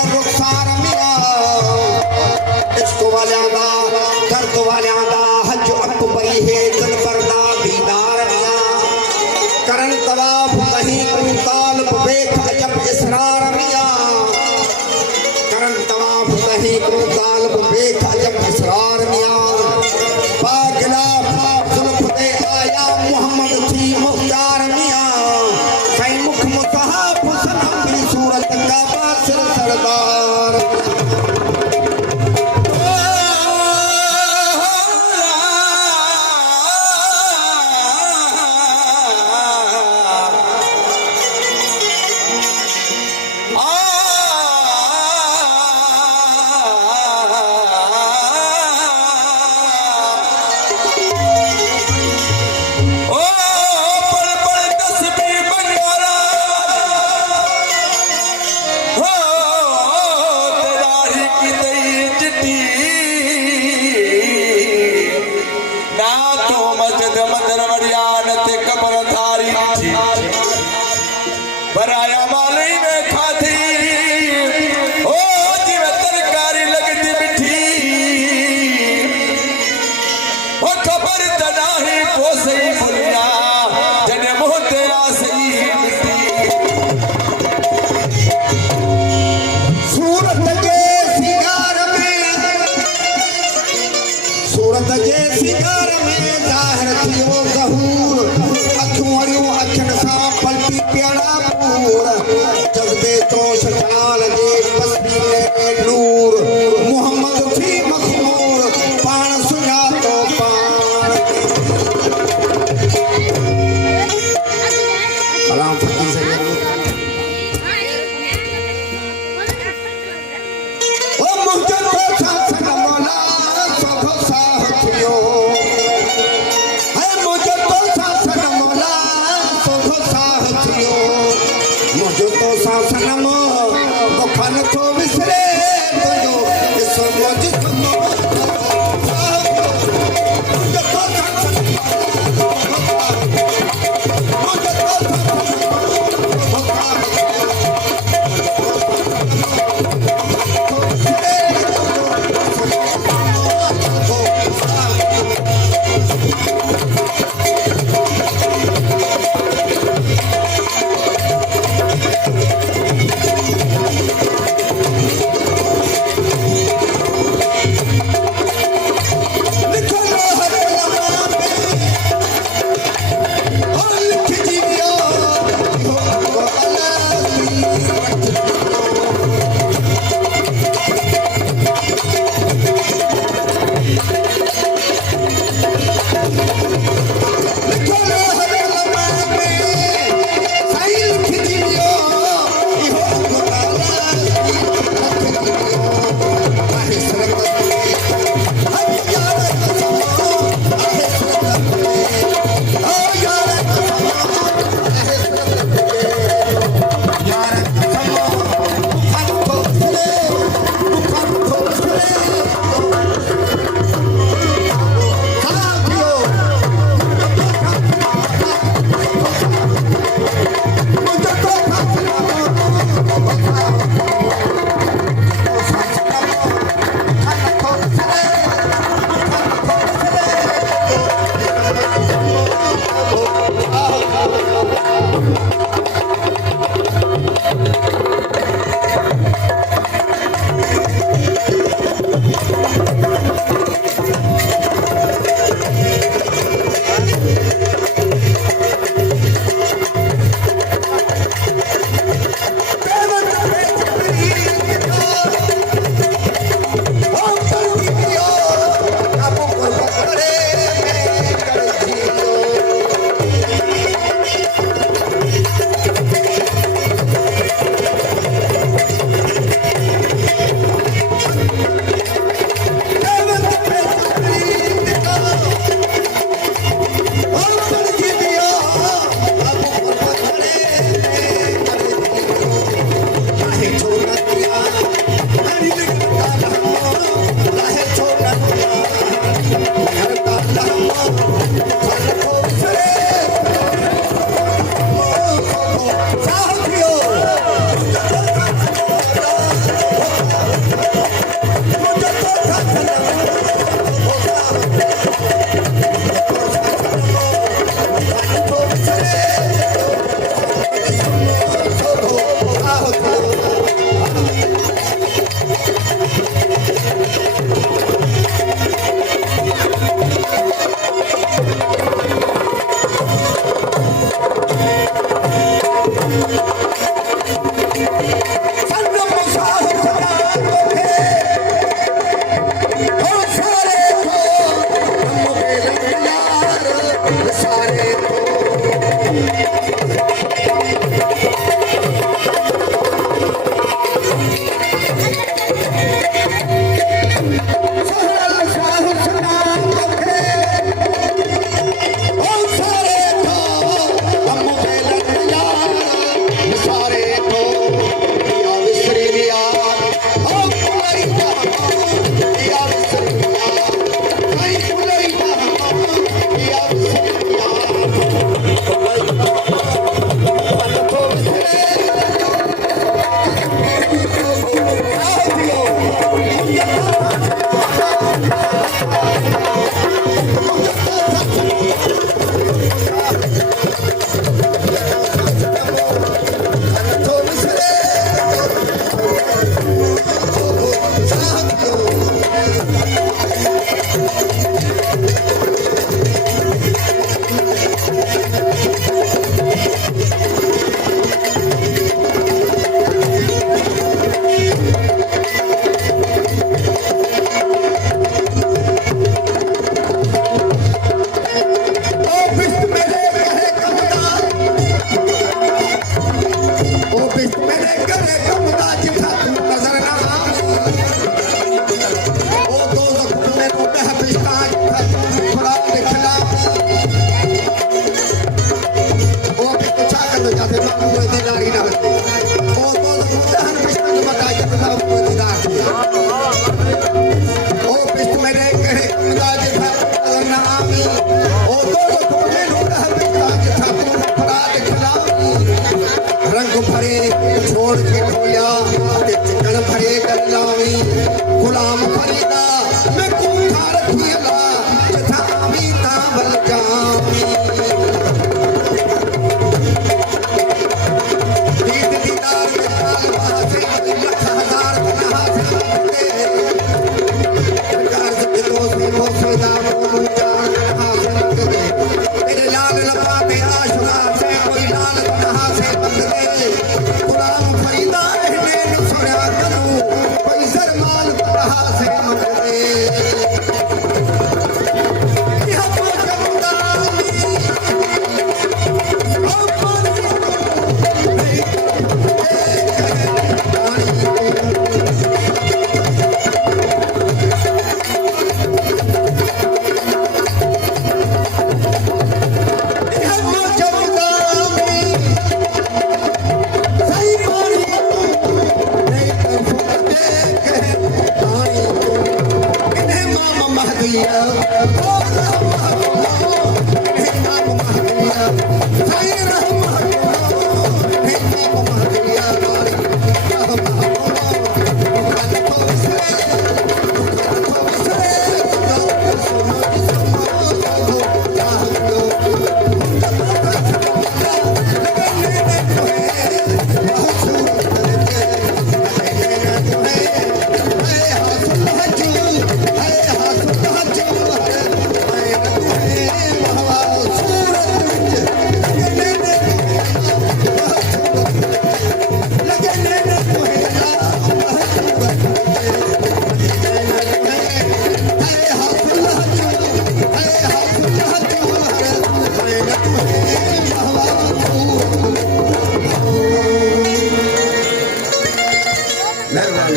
कर रुखसार मिया इश्क वालियां दा दर्द वालियां दा हज अकबरी है दिल करदा दीदार मिया करन तवाफ नहीं तू तालब वेख अजब इसरार मिया करन तवाफ नहीं तू तालब वेख अजब इसरार मिया पागला जुल्फ दे आया मोहम्मद थी मुख्तार मिया कई मुख मुसहाफ सनम की सूरत का बासिर सरदार बराया माली में खाती ओ जिवे तरकारी लगती मिठी ओ खबर तनाही को सही भुलिया जने मुंह तेरा सही मिटी सूरत के सिंगार में ज़ाहिर थियो ज़हूर अखियूं अड़ियूं अखियुनि सां पलटी प्यारा पूर जज़्बे जोश ख़याल जे पसीने नूर मोहम्मद थी मखमूर पाण सुञातो पाण कलाम फकीर से ओ मुझे तो साथ मौला सब साथ थियो है मुझे तो साथ मौला सब साथ थियो मुझे तो साथ नमो बखन तो विसरे